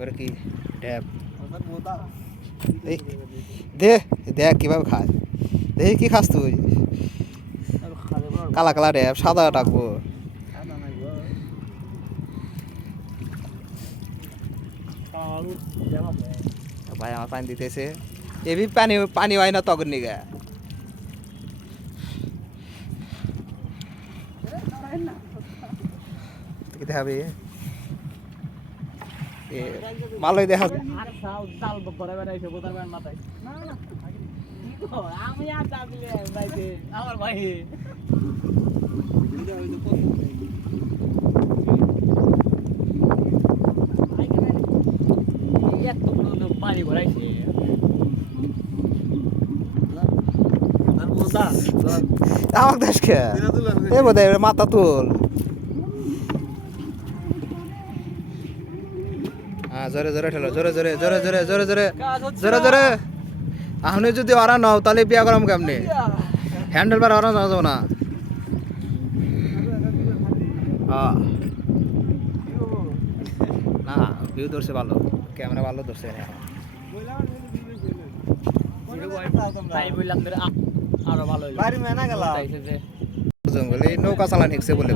এবার কি ড্যাব এই দে দেখ কিভাবে খায় দেখি কি খাস তুই কালা কালা ড্যাব সাদা ডাকবো ভাই আমার পানি দিতেছে এবি পানি পানি হয় না তখন নিগা দিতে হবে ভালোই দেখা আমি আর আমার ভাই পানি ভরাইছে আমার দেশ খেয়া এ বোধ মাথা তুল হ্যাঁ জোরে জোরে ঠেলো জোরে জোরে জোরে জোরে জোরে জোরে জোরে জোরে আপনি যদি ওরা নাও তাহলে বিয়া করাম কেমনি হ্যান্ডেল বার ওরা যাও না না ভিউ ধরছে ভালো ক্যামেরা ভালো ধরছে আরো ভালো জঙ্গলে নৌকা চালান হেঁকছে বলে